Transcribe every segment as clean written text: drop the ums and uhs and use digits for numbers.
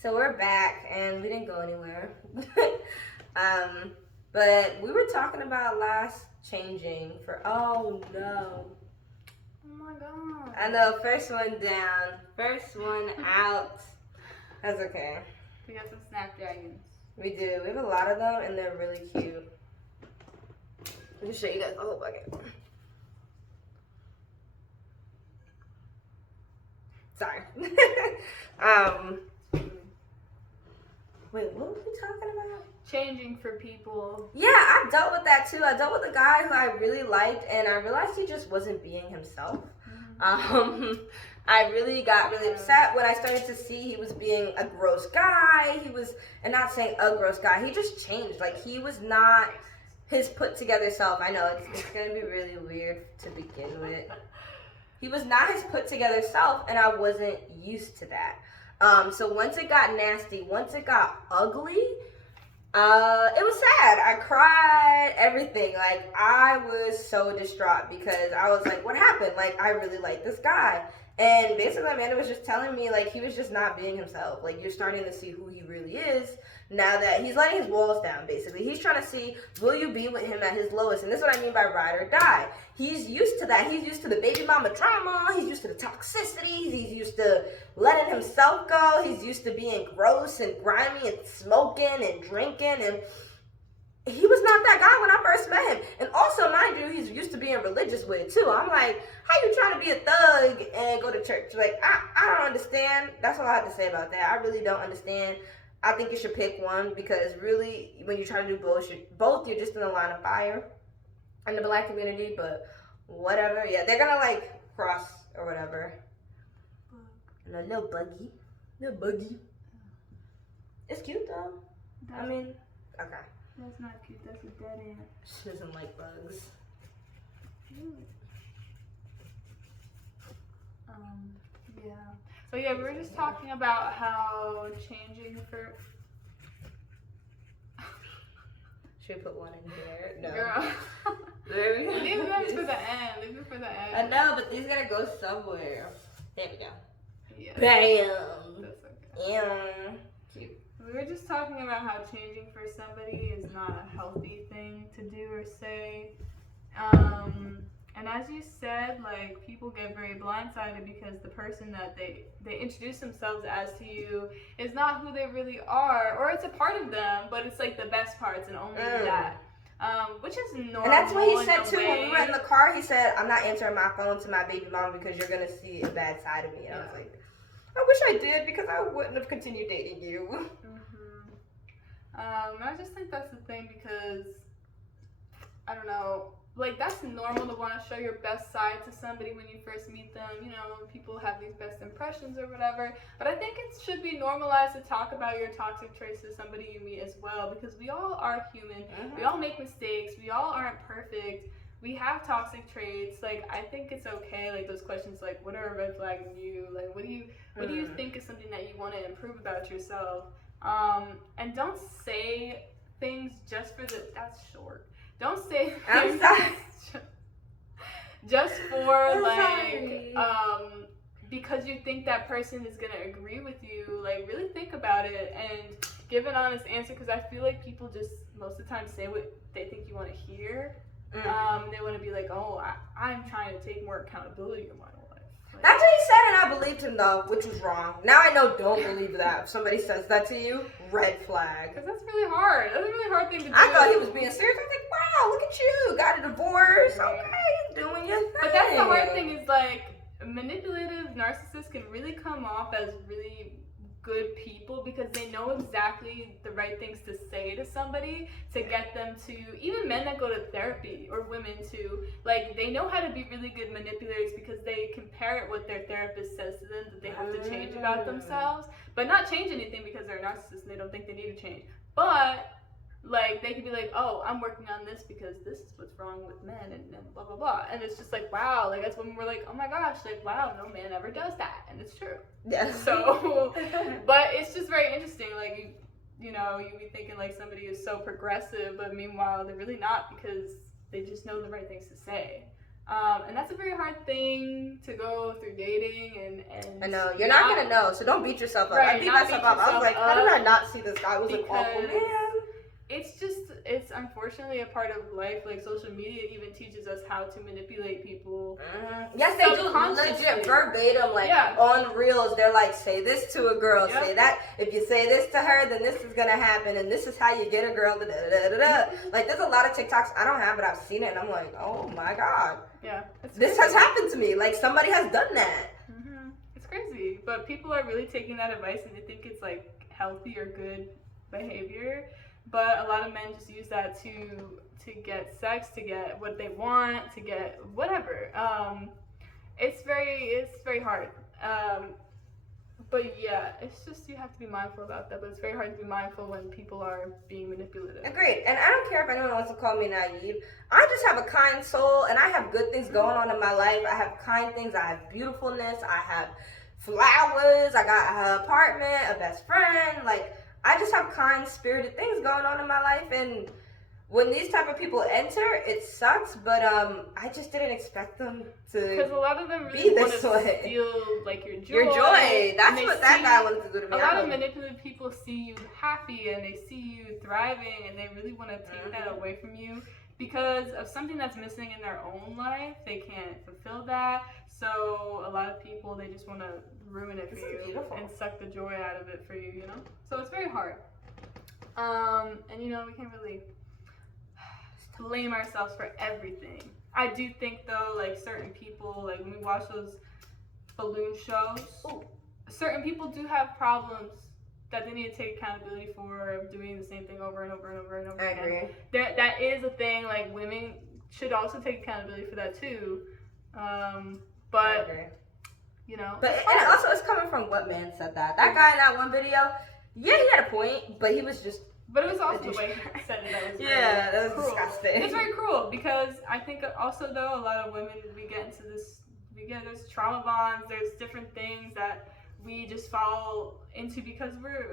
So we're back, and we didn't go anywhere. um, but we were talking about last changing for. Oh no! Oh my god. I know. First one down, first one out. That's okay. We got some snapdragons. We do. We have a lot of them, and they're really cute. Let me show you guys the whole bucket. Sorry. Wait, what were we talking about? Changing for people. Yeah, I've dealt with that too. I dealt with a guy who I really liked, and I realized he just wasn't being himself. I really got really upset when I started to see he was being a gross guy. And not saying a gross guy, he just changed. Like, he was not his put together self. I know, it's gonna be really weird to begin with. He was not his put together self, and I wasn't used to that. So once it got nasty, once it got ugly, it was sad. I cried, everything. Like, I was so distraught because I was like, what happened? Like, I really like this guy. And basically, Amanda was just telling me, like, he was just not being himself. Like, you're starting to see who he really is now that he's letting his walls down, basically. He's trying to see, will you be with him at his lowest? And this is what I mean by ride or die. He's used to that. He's used to the baby mama trauma. He's used to the toxicity. He's used to letting himself go. He's used to being gross and grimy and smoking and drinking. And he was not that guy when I first met him. And also, mind you, he's used to being religious with it, too. I'm like, how you trying to be a thug and go to church? Like, I don't understand. That's all I have to say about that. I really don't understand. I think you should pick one because really, when you try to do both, you're just in the line of fire in the black community, but whatever. Yeah, they're gonna, like, cross or whatever. And a little buggy. It's cute, though. I mean, okay. That's not cute. That's a dead ant. She doesn't like bugs. Yeah. So yeah, we were just talking about how changing for. Should we put one in here? No. Girl. There we go. Leave them for the end. Leave them for the end. I know, but these gotta go somewhere. There we go. Yeah. Bam. That's okay. Yeah. Cute. We were just talking about how changing for somebody is not a healthy thing to do or say. And as you said, like, people get very blindsided because the person that they introduce themselves as to you is not who they really are, or it's a part of them, but it's like the best parts and only that. Which is normal. And that's what he said too way. when we were in the car. He said, "I'm not answering my phone to my baby mama because you're gonna see a bad side of me." And I was like, I wish I did because I wouldn't have continued dating you. I just think that's the thing because, I don't know, like, that's normal to want to show your best side to somebody when you first meet them. You know, people have these best impressions or whatever. But I think it should be normalized to talk about your toxic traits to somebody you meet as well, because we all are human. We all make mistakes. We all aren't perfect. We have toxic traits. Like, I think it's okay. Like, those questions, like, what are a red flag in you? Like, what do you think is something that you want to improve about yourself? And don't say things just for that's short. Don't say things just for, like, because you think that person is going to agree with you. Like, really think about it and give an honest answer, because I feel like people just most of the time say what they think you want to hear. They want to be like, oh, I'm trying to take more accountability in my life. Like, That's what he said, and I believed him though, which was wrong. Now I know, don't believe that. If somebody says that to you, red flag. Because that's really hard. That's a really hard thing to do. I thought he was being serious. I was like, wow, look at you. Got a divorce. Okay, doing your thing. But that's the hard thing is, like, manipulative narcissists can really come off as really good people because they know exactly the right things to say to somebody to get them to, even men that go to therapy or women too, like, they know how to be really good manipulators because they compare it what their therapist says to them that they have to change about themselves, but not change anything because they're narcissists and they don't think they need to change. But, like, they could be like, oh, I'm working on this because this is what's wrong with men and blah, blah, blah. And it's just like, wow, like, that's when we're like, oh my gosh, like, wow, no man ever does that. And it's true. Yeah. So, but it's just very interesting. Like, you know, you'd be thinking like somebody is so progressive, but meanwhile, they're really not because they just know the right things to say. And that's a very hard thing to go through dating and I know. You're not gonna know, so don't beat yourself up. Right, I beat not myself beat up. I was yourself like, how did I up not see this guy was an awful because man? it's unfortunately a part of life. Like social media even teaches us how to manipulate people. Yes, they do. Legit verbatim, like on reels, they're like, say this to a girl, say that. If you say this to her, then this is gonna happen, and this is how you get a girl. Da, da, da, da, da. Like, there's a lot of TikToks I don't have, but I've seen it, and I'm like, oh my god, this has happened to me. Like, somebody has done that. It's crazy, but people are really taking that advice and they think it's like healthy or good behavior. But a lot of men just use that to get sex, to get what they want, to get whatever. It's very hard. But yeah, it's just you have to be mindful about that. But it's very hard to be mindful when people are being manipulative. Agreed. And I don't care if anyone wants to call me naive. I just have a kind soul, and I have good things going on in my life. I have kind things. I have beautifulness. I have flowers. I got an apartment, a best friend. Like, I just have kind, spirited things going on in my life, and when these type of people enter, it sucks. But I just didn't expect them to. Because a lot of them really want to steal like your joy. Your joy. That's what that guy wanted to do to me. A lot of manipulative people see you happy and they see you thriving, and they really want to take that away from you because of something that's missing in their own life. They can't fulfill that. So a lot of people, they just want to ruin it for you and suck the joy out of it for you, you know? So it's very hard. And you know, we can't really blame ourselves for everything. I do think though, like certain people, like when we watch those balloon shows, certain people do have problems that they need to take accountability for, doing the same thing over and over and over and over again. I agree. That is a thing, like women should also take accountability for that too. But you know, but and also it's coming from what man said that. That guy in that one video, yeah, he had a point, but he was just. But it was also the way he said it that was that was cruel. disgusting. It's very cruel because I think also though a lot of women there's trauma bonds, there's different things that we just fall into because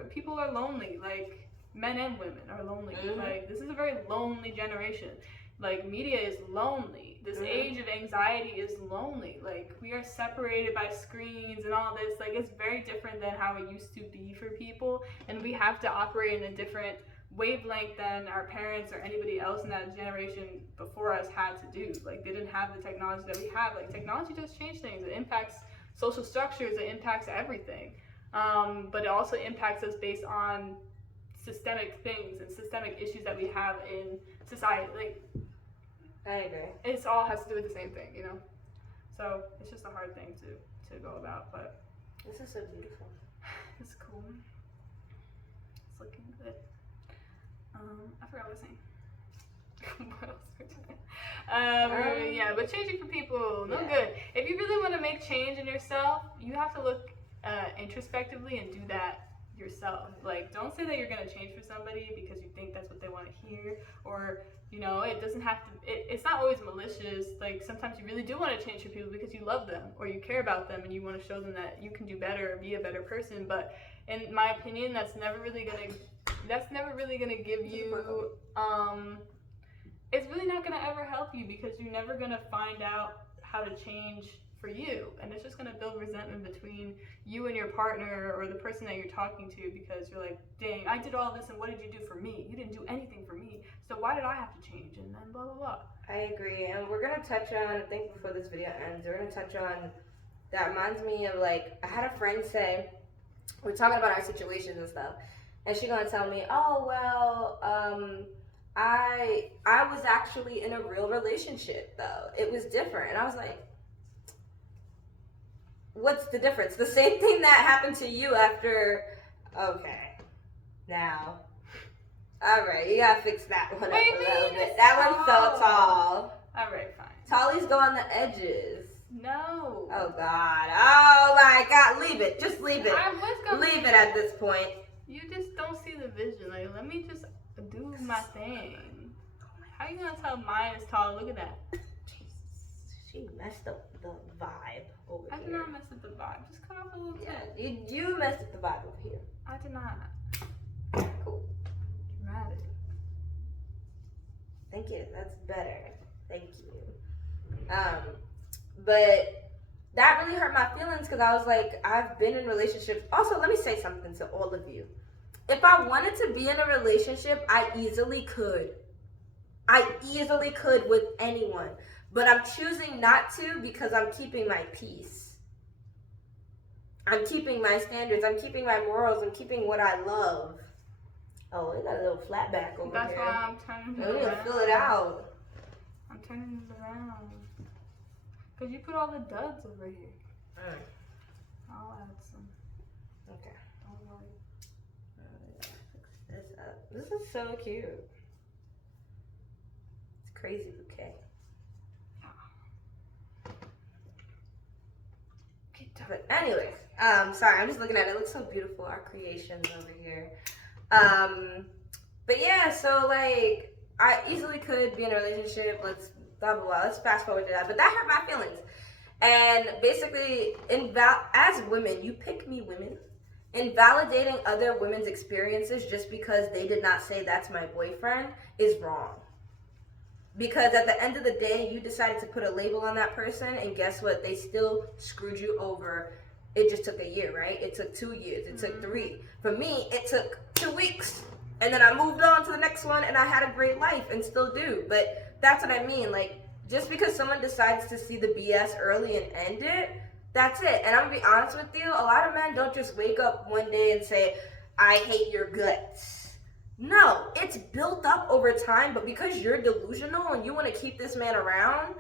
people are lonely. Like men and women are lonely. Like this is a very lonely generation. Like media is lonely. This age of anxiety is lonely. Like we are separated by screens and all this. Like it's very different than how it used to be for people, and we have to operate in a different wavelength than our parents or anybody else in that generation before us had to do. Like they didn't have the technology that we have. Like technology does change things. It impacts social structures. It impacts everything. But it also impacts us based on systemic things and systemic issues that we have in society. Like I agree. It all has to do with the same thing, you know? So it's just a hard thing to go about, but this is so beautiful. It's cool. It's looking good. I forgot what I was saying. What else we're doing? Yeah, but changing for people, no good. If you really want to make change in yourself, you have to look introspectively and do that yourself. Like, don't say that you're going to change for somebody because you think that's what they want to hear, or you know, it doesn't have to, it's not always malicious. Like sometimes you really do want to change for people because you love them or you care about them and you want to show them that you can do better or be a better person. But in my opinion, that's never really gonna give you, it's really not gonna ever help you because you're never gonna find out how to change for you, and it's just going to build resentment between you and your partner or the person that you're talking to because you're like, dang, I did all this and what did you do for me? You didn't do anything for me, so why did I have to change? And then blah blah blah. I agree, and we're going to touch on, I think before this video ends, we're going to touch on, that reminds me of, like, I had a friend say, we're talking about our situations and stuff, and she's going to tell me, oh, well, I was actually in a real relationship though. It was different. And I was like, what's the difference? The same thing that happened to you after, okay, now, all right, you gotta fix that one up a little bit. That one's so tall. All right, fine. Tallies go on the edges. No. Oh God. Oh my God. Leave it. Just leave it. I was gonna leave it at this point. You just don't see the vision. Like, let me just do my thing. How you gonna tell mine is tall? Look at that. Jesus, she messed up the vibe over I here. did not mess up the vibe. Just cut off a little tip. You messed up the vibe over here. I did not. Cool. Dramatic. Thank you. That's better. Thank you. But that really hurt my feelings because I was like, I've been in relationships. Also, let me say something to all of you. If I wanted to be in a relationship, I easily could. I easily could with anyone. But I'm choosing not to because I'm keeping my peace. I'm keeping my standards. I'm keeping my morals. I'm keeping what I love. Oh, it got a little flat back over That's here. why I'm turning it We need to around. fill it out. I'm turning it around. Because you put all the duds over here. I'll add some. Okay. Don't worry. Fix this up. This is so cute. It's crazy bouquet. But anyways, sorry, I'm just looking at it. It looks so beautiful. Our creations over here. But yeah, so like I easily could be in a relationship. Let's blah blah blah. Let's fast forward to that. But that hurt my feelings. And basically, as women, you pick me women. Invalidating other women's experiences just because they did not say that's my boyfriend is wrong. Because at the end of the day, you decided to put a label on that person, and guess what? They still screwed you over. It just took a year, right? It took 2 years. It took 3. For me, it took 2 weeks. And then I moved on to the next one, and I had a great life and still do. But that's what I mean. Like, just because someone decides to see the BS early and end it, that's it. And I'm going to be honest with you, a lot of men don't just wake up one day and say, I hate your guts. No, it's built up over time, but because you're delusional and you want to keep this man around,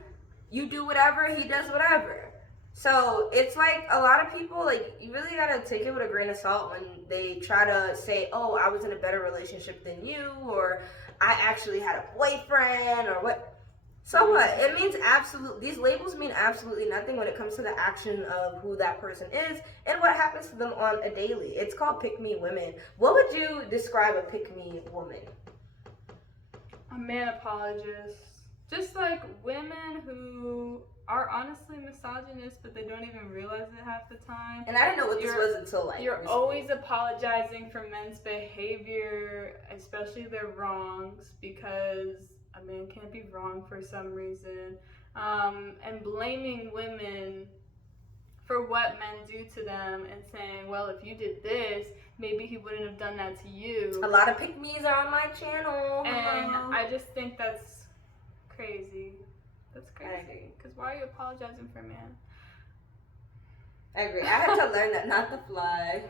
you do whatever, he does whatever. So it's like a lot of people, like, you really gotta take it with a grain of salt when they try to say, oh, I was in a better relationship than you, or I actually had a boyfriend, or what. So what? It means these labels mean absolutely nothing when it comes to the action of who that person is and what happens to them on a daily. It's called pick me women. What would you describe a pick me woman? A man apologist. Just like women who are honestly misogynist, but they don't even realize it half the time. And I didn't know what this was until like you're recently. Always apologizing for men's behavior, especially their wrongs, because a man can't be wrong for some reason, and blaming women for what men do to them and saying, well, if you did this, maybe he wouldn't have done that to you. A lot of pick-me's are on my channel. And I just think that's crazy. That's crazy. Because why are you apologizing for a man? I agree. I had to learn that not to fly.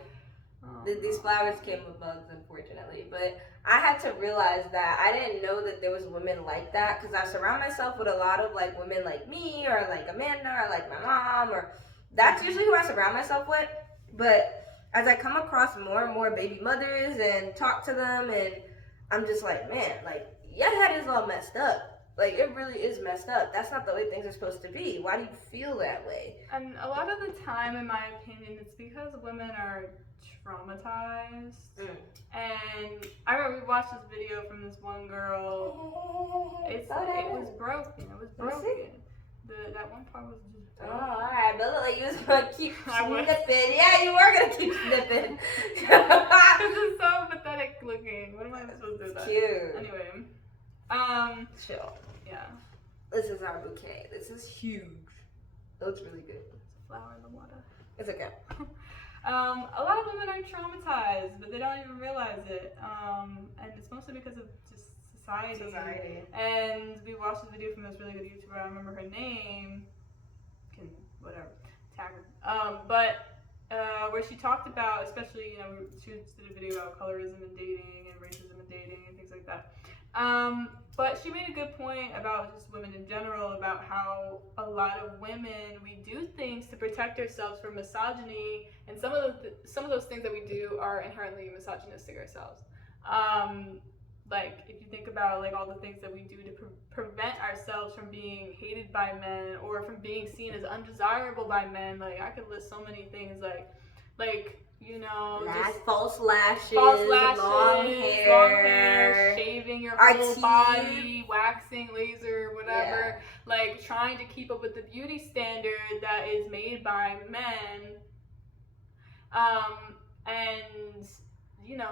These flowers came with bugs, unfortunately. But I had to realize that I didn't know that there was women like that, because I surround myself with a lot of like women like me, or like Amanda, or like my mom, or that's usually who I surround myself with. But as I come across more and more baby mothers and talk to them, and I'm just like, man, like, your head is all messed up. Like, it really is messed up. That's not the way things are supposed to be. Why do you feel that way? And a lot of the time, in my opinion, it's because women are traumatized. And I remember we watched this video from this one girl. It was broken. It was broken. That one part was just broken. Oh, alright. But look like you was going to keep snipping. Yeah, you were going to keep snipping. This is so pathetic looking. What am I supposed to do with that? Cute. Anyway. Chill. Yeah. This is our bouquet. This is huge. It looks really good. It's a flower in the water. It's okay. A lot of women are traumatized, but they don't even realize it. And it's mostly because of just society. And we watched this video from this really good YouTuber. I don't remember her name. Can whatever tag her. Where she talked about, especially, she did a video about colorism in dating and racism in dating and things like that. But she made a good point about just women in general, about how a lot of women, we do things to protect ourselves from misogyny, and some of those things that we do are inherently misogynistic ourselves. Like, if you think about like all the things that we do to prevent ourselves from being hated by men or from being seen as undesirable by men, like I could list so many things, like just false lashes, long hair, shaving your whole body, waxing, laser, whatever, like trying to keep up with the beauty standard that is made by men, and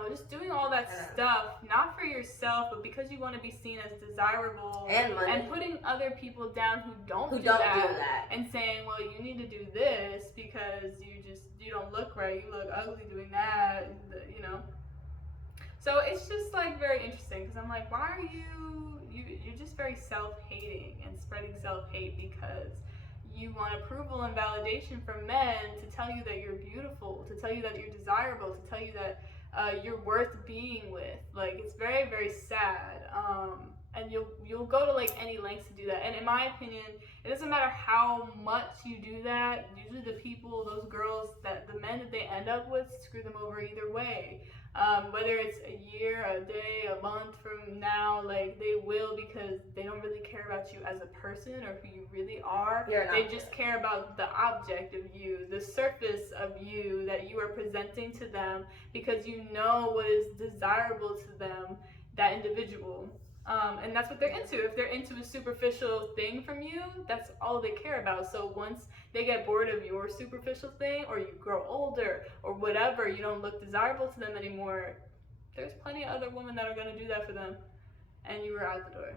just doing all that stuff, not for yourself, but because you want to be seen as desirable and money, and putting other people down who don't do that, and saying, well, you need to do this because you don't look right, you look ugly doing that, So it's just like very interesting because I'm like, why are you're just very self-hating and spreading self-hate because you want approval and validation from men to tell you that you're beautiful, to tell you that you're desirable, to tell you that you're worth being with. Like, it's very, very sad. And you'll go to like any lengths to do that. And in my opinion, it doesn't matter how much you do that. Usually the people, those girls, the men that they end up with screw them over either way. Whether it's a year, a day, a month from now, like they will, because they don't really care about you as a person or who you really are. They just care about the object of you, the surface of you that you are presenting to them, because you know what is desirable to them, that individual. And that's what they're into. If they're into a superficial thing from you, that's all they care about. So once they get bored of your superficial thing, or you grow older, or whatever, you don't look desirable to them anymore, there's plenty of other women that are going to do that for them, and you were out the door.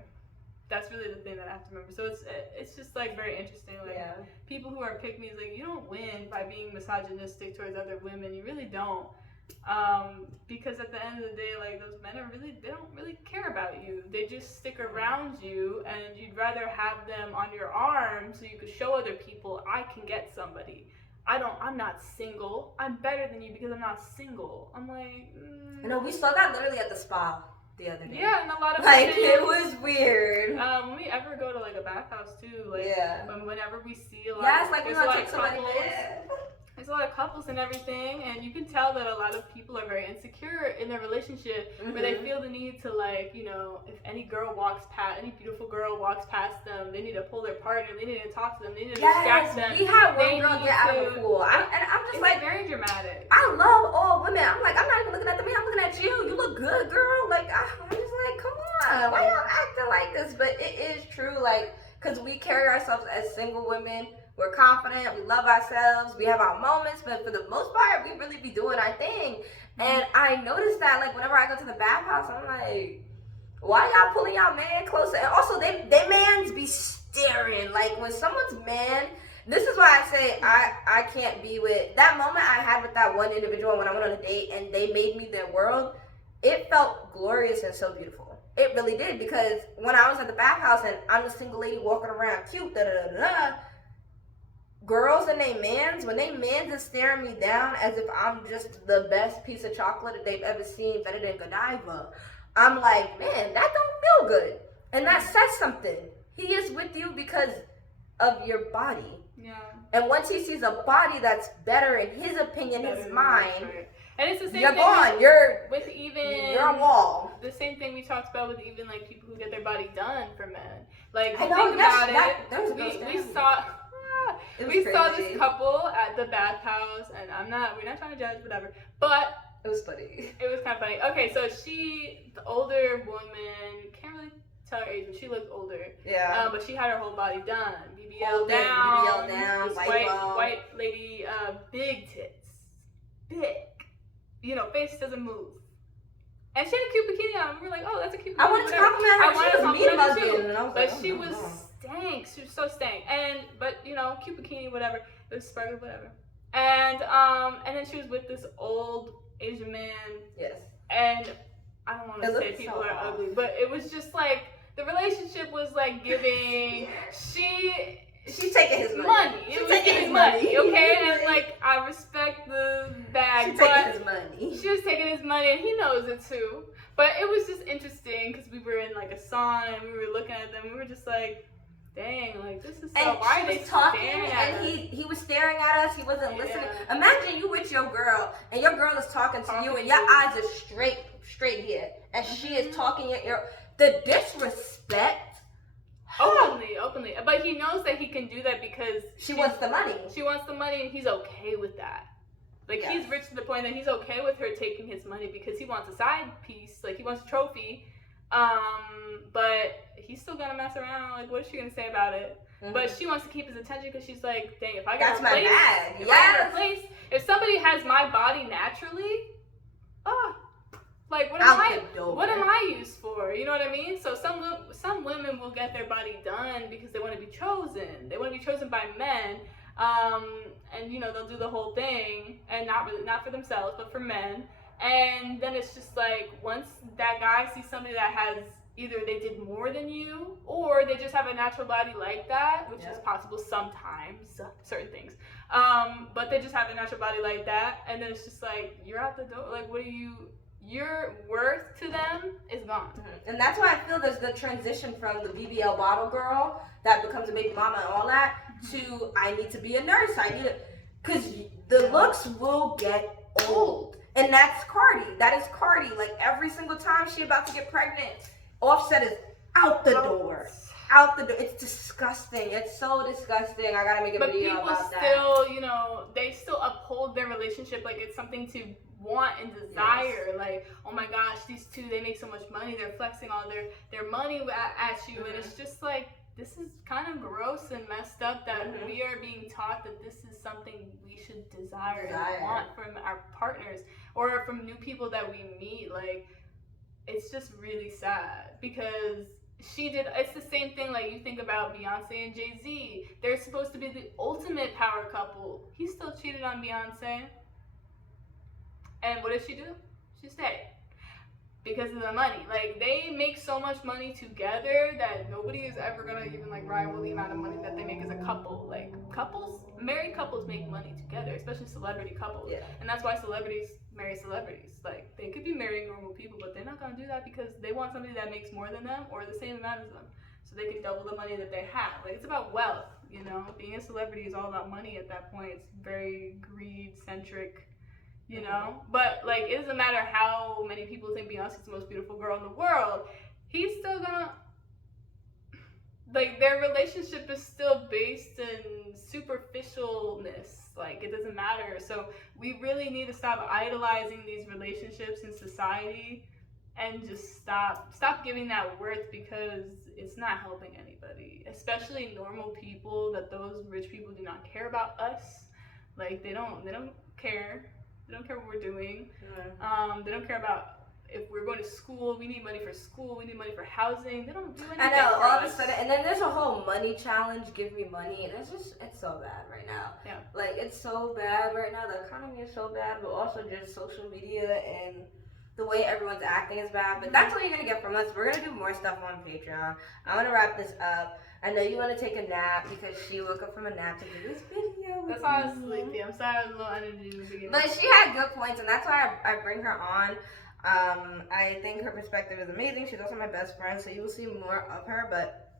That's really the thing that I have to remember. So it's just like very interesting. Like people who are pick-me's, like, you don't win by being misogynistic towards other women. You really don't. Because at the end of the day, like, those men they don't really care about you. They just stick around you, and you'd rather have them on your arm so you could show other people, I can get somebody. I'm not single. I'm better than you because I'm not single. I'm like, we saw that literally at the spa the other day. Yeah, and a lot of it was weird. When we ever go to like a bathhouse too, like whenever we see a lot, there's a lot of couples. There's a lot of couples and everything, and you can tell that a lot of people are very insecure in their relationship, where they feel the need to, like, if any beautiful girl walks past them, they need to pull their partner, they need to talk to them, they need to distract them. We had one girl get out of the pool, and I'm just like, very dramatic. I love all women. I'm like, I'm not even looking at the man, I'm looking at you. You look good, girl. Like, I'm just like, come on, why y'all acting like this? But it is true, like, because we carry ourselves as single women. We're confident, we love ourselves, we have our moments, but for the most part, we really be doing our thing. And I noticed that, like, whenever I go to the bathhouse, I'm like, why y'all pulling y'all man closer? And also, they mans be staring. Like, when someone's man, this is why I say I can't be with, that moment I had with that one individual when I went on a date and they made me their world, it felt glorious and so beautiful. It really did, because when I was at the bathhouse and I'm the single lady walking around cute, girls and they mans, when they mans is staring me down as if I'm just the best piece of chocolate that they've ever seen, better than Godiva, I'm like, man, that don't feel good. And that says something. He is with you because of your body. Yeah. And once he sees a body that's better in his opinion, his mind, and it's the same you're thing gone. You're a wall. The same thing we talked about with even like people who get their body done for men. Like, I know, think about it. We saw this couple at the bathhouse, and we're not trying to judge, whatever. But it was funny. It was kind of funny. Okay, so the older woman, can't really tell her age, but she looked older. Yeah. But she had her whole body done. BBL down. This white lady, big tits. Big. Face doesn't move. And she had a cute bikini on. We were like, oh, that's a cute bikini. I wanted to compliment her. She was mean about it. But she was stank. She was so stank. But cute bikini, whatever. It was sparkly, whatever. And then she was with this old Asian man. Yes. And I don't want to say people are ugly, but it was just like, the relationship was like giving, she's taking his money. It was taking his money, okay? And like, I respect the bag, she's taking his money. She was taking his money, and he knows it too. But it was just interesting because we were in like a sauna and we were looking at them. We were just like, dang, like, this is so. And why are they talking? Staring at and us? he was staring at us. He wasn't listening. Imagine you with your girl, and your girl is talking to you, and your eyes are straight here, and she is talking at your. The disrespect. Openly. But he knows that he can do that because she wants the money. She wants the money, and he's okay with that. Like, he's rich to the point that he's okay with her taking his money because he wants a side piece. Like, he wants a trophy. But he's still gonna mess around. Like, what is she gonna say about it? Mm-hmm. But she wants to keep his attention because she's like, dang, if I got a place, if somebody has my body naturally, Like, what Out am the door. what am I used for? You know what I mean? So some women will get their body done because they want to be chosen. They want to be chosen by men. And you know, they'll do the whole thing, and not for themselves, but for men. And then it's just like, once that guy sees somebody that has, either they did more than you, or they just have a natural body like that, which is possible sometimes, certain things. But they just have a natural body like that, and then it's just like, you're out the door. Like, what are you? Your worth to them is gone. And that's why I feel there's the transition from the BBL bottle girl that becomes a baby mama and all that to, I need to be a nurse. I need it. Because the looks will get old. And that's Cardi. That is Cardi. Like, every single time she about to get pregnant, Offset is out the door. Out the door. It's disgusting. It's so disgusting. I gotta make a video about that. But people still, you know, they still uphold their relationship like it's something to want and desire. Like, oh my gosh, these two, they make so much money. They're flexing all their money at you. And it's just like, this is kind of gross and messed up that we are being taught that this is something we should desire and want from our partners or from new people that we meet. Like, it's just really sad because it's the same thing. Like, you think about Beyonce and Jay-Z. They're supposed to be the ultimate power couple. He still cheated on Beyonce. And what did she do? She stayed. Because of the money. Like, they make so much money together that nobody is ever gonna even like rival the amount of money that they make as a couple. Like, married couples make money together, especially celebrity couples. Yeah. And that's why celebrities marry celebrities. Like, they could be marrying normal people, but they're not gonna do that because they want somebody that makes more than them or the same amount as them. So they can double the money that they have. Like, it's about wealth, you know? Being a celebrity is all about money at that point. It's very greed-centric. You know, but like, it doesn't matter how many people think Beyonce's the most beautiful girl in the world. He's still gonna, like, their relationship is still based in superficialness. Like, it doesn't matter. So we really need to stop idolizing these relationships in society and just stop giving that worth, because it's not helping anybody, especially normal people. That those rich people do not care about us. Like, they don't care. They don't care what we're doing. They don't care about if we're going to school. We need money for school. We need money for housing. They don't do anything. I know, all of a sudden. And then there's a whole money challenge. Give me money. And it's so bad right now. Yeah. Like, it's so bad right now. The economy is so bad, but also just social media and the way everyone's acting is bad. But that's what you're going to get from us. We're going to do more stuff on Patreon. I want to wrap this up. I know you want to take a nap because she woke up from a nap to do this video. That's why I was sleepy. I'm sorry I was a little energy in the beginning. But she had good points, and that's why I bring her on. I think her perspective is amazing. She's also my best friend, so you will see more of her. But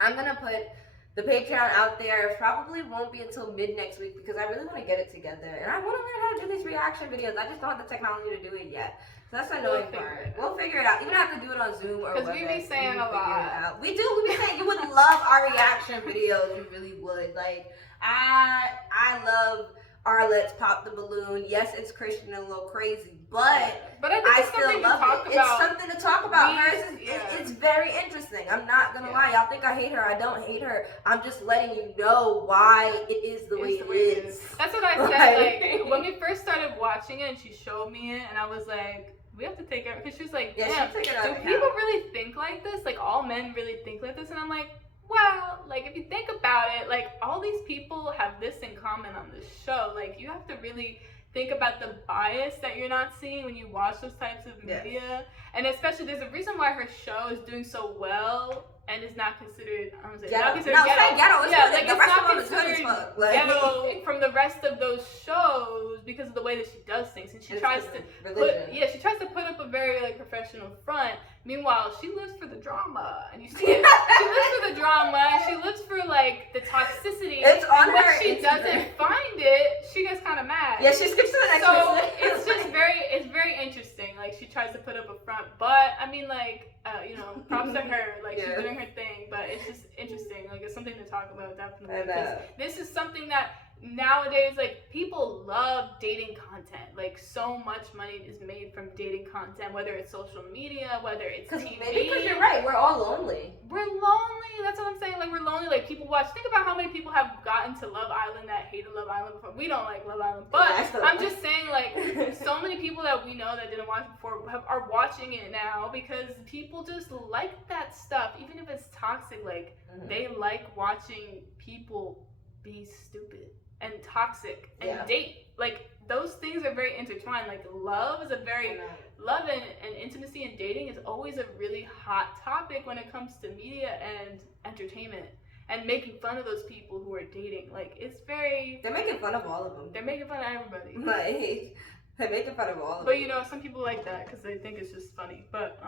I'm going to put the Patreon out there. It probably won't be until mid next week because I really want to get it together. And I want to learn how to do these reaction videos. I just don't have the technology to do it yet. So that's the annoying part. We'll figure it out. Even have to do it on Zoom or whatever. Because we be saying a lot. We do. We be saying you would love our reaction videos. You really would. Like, I love our Let's Pop the Balloon. Yes, it's Christian and a little crazy, but I still love it. It's something to talk about. Hers it's very interesting. I'm not gonna lie. Y'all think I hate her. I don't hate her. I'm just letting you know why it is the way it is. That's what I said. Like, when we first started watching it and she showed me it, and I was like, we have to take it, because she was like, damn, do people really think like this? Like, all men really think like this? And I'm like, well, like, if you think about it, like, all these people have this in common on this show. Like, you have to really think about the bias that you're not seeing when you watch those types of media. And especially, there's a reason why her show is doing so well and is not considered, I don't say, ghetto. Not considered ghetto. Yeah, like, it's not considered ghetto from the rest of those shows because of the way that she does things. And she tries to put up a very, like, professional front. Meanwhile, she lives for the drama, and you see it. She lives for the drama, and she lives for, like, the toxicity. It's on and her. When she doesn't find it, she gets kind of mad. Yeah, she skips to the next one. So it's just it's very interesting. Like, she tries to put up a front, but I mean, like, you know, props to her. Like, she's doing her thing, but it's just interesting. Like, it's something to talk about, definitely. Because this is something that nowadays, like, people love dating content. Like, so much money is made from dating content, whether it's social media, whether it's TV. Maybe because you're right, we're all lonely. We're lonely. That's what I'm saying. Like, we're lonely. Like, people watch. Think about how many people have gotten to Love Island that hated Love Island before. We don't like Love Island, but I'm just saying, like, so many people that we know that didn't watch before are watching it now because people just like that stuff, even if it's toxic. Like, they like watching people be stupid and toxic and date. Like, those things are very intertwined. Like, love is a very love and intimacy and dating is always a really hot topic when it comes to media and entertainment and making fun of those people who are dating. Like, it's very, they're making fun of all of them. They're making fun of everybody. Like, they're making fun of all of them. But you know, some people like that because they think it's just funny. But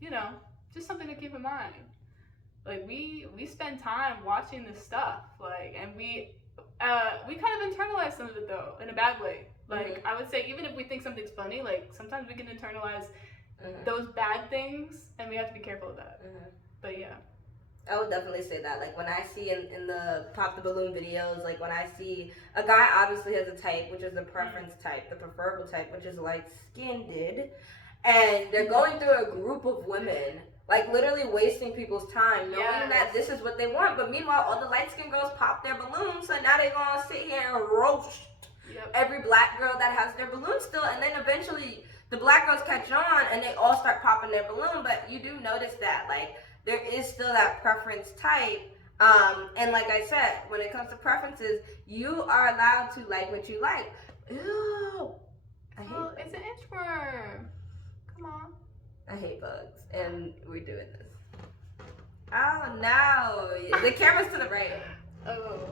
you know, just something to keep in mind. Like, we spend time watching this stuff, like, and we kind of internalize some of it though, in a bad way. Like, I would say, even if we think something's funny, like, sometimes we can internalize those bad things, and we have to be careful of that. But yeah. I would definitely say that. Like, when I see in the Pop the Balloon videos, like, when I see a guy obviously has a type, which is the preference type, the preferable type, which is light-skinned, and they're going through a group of women, like, literally wasting people's time, knowing that this is what they want. But meanwhile, all the light-skinned girls pop their balloons, so now they're going to sit here and roast every black girl that has their balloon still. And then eventually, the black girls catch on, and they all start popping their balloon. But you do notice that, like, there is still that preference type. And like I said, when it comes to preferences, you are allowed to like what you like. Ew. I hate bugs. It's an inchworm. Come on. I hate bugs, and we're doing this. Oh no! The camera's to the right. Oh.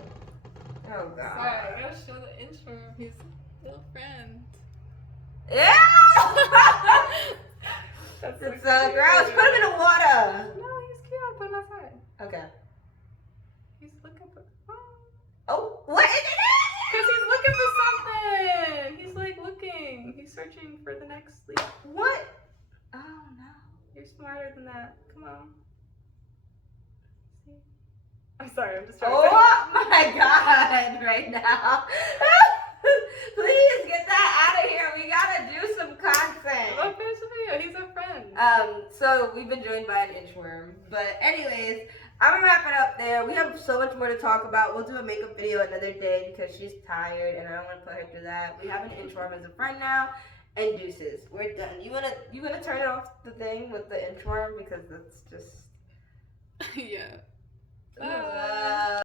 Oh god. Sorry, I gotta show the inchworm. He's a little friend. Yeah. That's it's so gross. Put him in the water. No, he's cute. I'll put him outside. Okay. He's looking for. Oh, what is it? Because he's looking for something. He's like looking. He's searching for the next sleep. What? Oh no. You're smarter than that. Come on. See? I'm sorry. I'm just trying to. Oh my god! Right now. Please get that out of here. We gotta do some content. I'll finish the video. He's a friend. So we've been joined by an inchworm. But anyways, I'm gonna wrap it up there. We have so much more to talk about. We'll do a makeup video another day because she's tired and I don't want to put her through that. We have an inchworm as a friend now. And deuces. We're done. You wanna turn it off the thing with the inchworm because that's just Yeah.